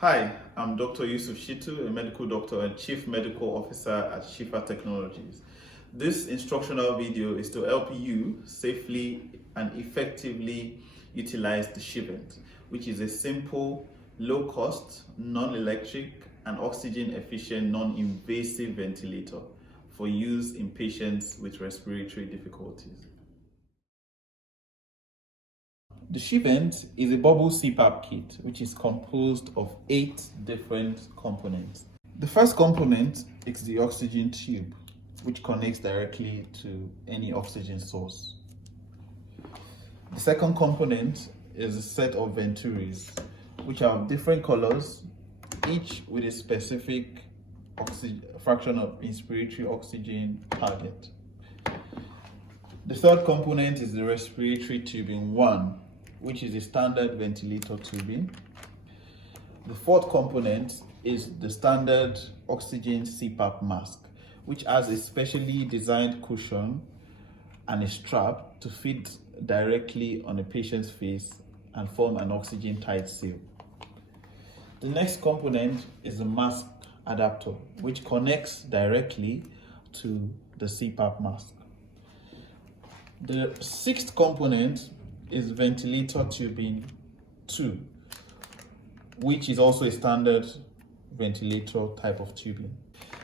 Hi, I'm Dr. Yusuf Shitu, a medical doctor and Chief Medical Officer at ShiVent Technologies. This instructional video is to help you safely and effectively utilize the ShiVent, which is a simple, low-cost, non-electric, and oxygen-efficient, non-invasive ventilator for use in patients with respiratory difficulties. The ShiVent is a bubble CPAP kit which is composed of 8 different components. The first component is the oxygen tube, which connects directly to any oxygen source. The second component is a set of venturis, which are of different colors, each with a specific fraction of inspiratory oxygen target. The third component is the respiratory tubing 1, which is a standard ventilator tubing. The fourth component is the standard oxygen CPAP mask, which has a specially designed cushion and a strap to fit directly on a patient's face and form an oxygen tight seal. The next component is the mask adapter, which connects directly to the CPAP mask. The sixth component is ventilator tubing 2, which is also a standard ventilator type of tubing.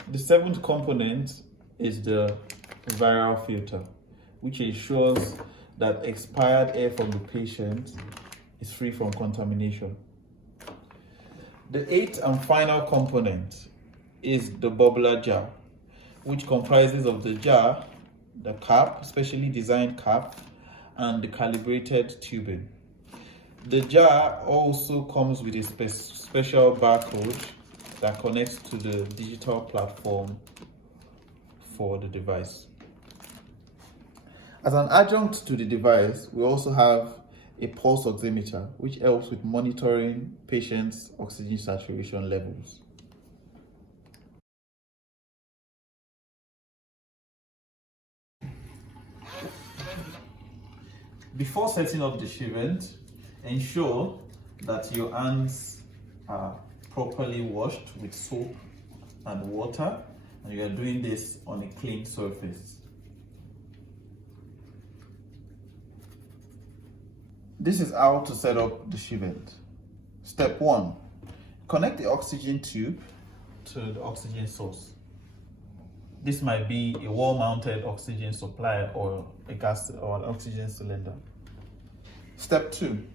The seventh component is the viral filter, which ensures that expired air from the patient is free from contamination. The eighth and final component is the bubbler jar, which comprises of the jar, the cap, specially designed cap, and the calibrated tubing. The jar also comes with a special barcode that connects to the digital platform for the device. As an adjunct to the device, we also have a pulse oximeter, which helps with monitoring patients' oxygen saturation levels. Before setting up the ShiVent, ensure that your hands are properly washed with soap and water, and you are doing this on a clean surface. This is how to set up the ShiVent. Step 1. Connect the oxygen tube to the oxygen source. This might be a wall-mounted oxygen supply or a gas or an oxygen cylinder. Step 2.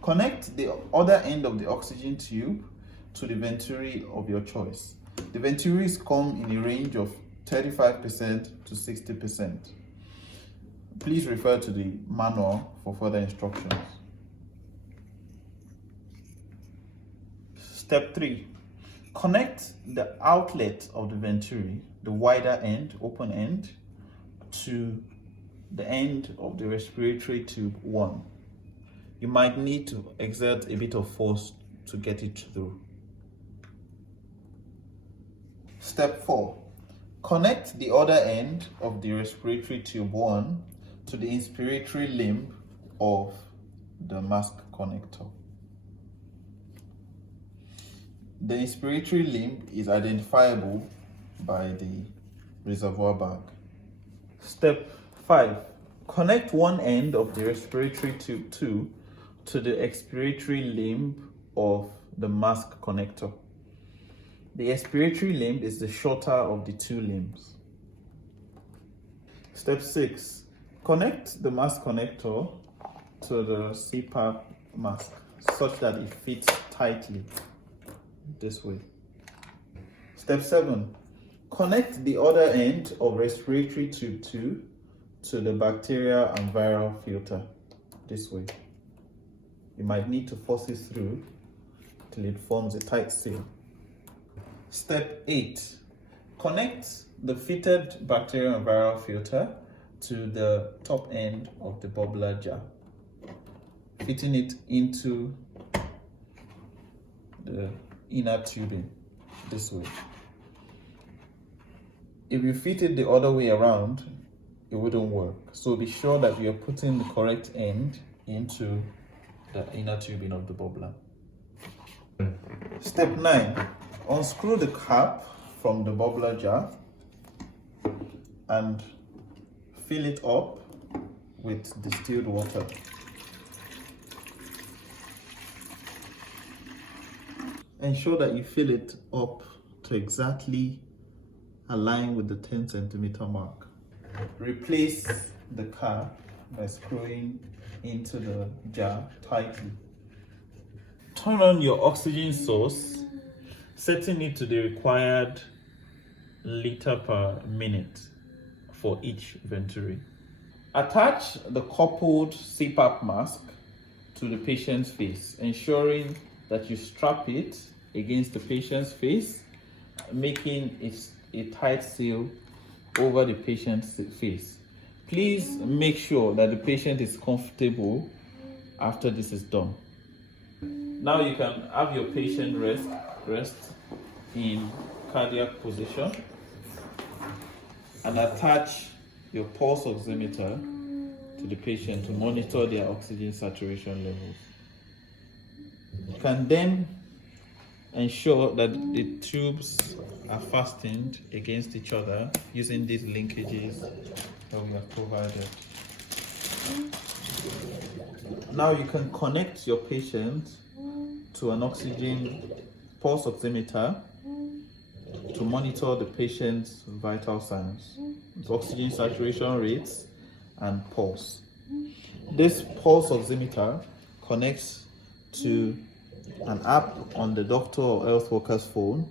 Connect the other end of the oxygen tube to the venturi of your choice. The venturis come in a range of 35% to 60%. Please refer to the manual for further instructions. Step 3. Connect the outlet of the venturi, the wider end, open end, to the end of the respiratory tube 1. You might need to exert a bit of force to get it through. Step 4. Connect the other end of the respiratory tube 1 to the inspiratory limb of the mask connector. The inspiratory limb is identifiable by the reservoir bag. Step 5. Connect one end of the respiratory tube 2 to the expiratory limb of the mask connector. The expiratory limb is the shorter of the two limbs. Step 6. Connect the mask connector to the CPAP mask such that it fits tightly this way. Step 7. Connect the other end of respiratory tube 2 to the bacterial and viral filter this way. You might need to force it through till it forms a tight seal. Step 8. Connect the fitted bacterial and viral filter to the top end of the bubbler jar, fitting it into the inner tubing this way. If you fit it the other way around, it wouldn't work. So be sure that you're putting the correct end into the inner tubing of the bubbler. Step 9. Unscrew the cap from the bubbler jar and fill it up with distilled water. Ensure that you fill it up to exactly align with the 10 centimeter mark. Replace the cap by screwing into the jar tightly. Turn on your oxygen source, setting it to the required liter per minute for each venturi. Attach the coupled CPAP mask to the patient's face, ensuring that you strap it against the patient's face, making it a tight seal over the patient's face. Please make sure that the patient is comfortable after this is done. Now you can have your patient rest in cardiac position and attach your pulse oximeter to the patient to monitor their oxygen saturation levels. You can then ensure that the tubes are fastened against each other using these linkages that we have provided. Now you can connect your patient to an oxygen pulse oximeter to monitor the patient's vital signs, oxygen saturation rates and pulse. This pulse oximeter connects to an app on the doctor or health worker's phone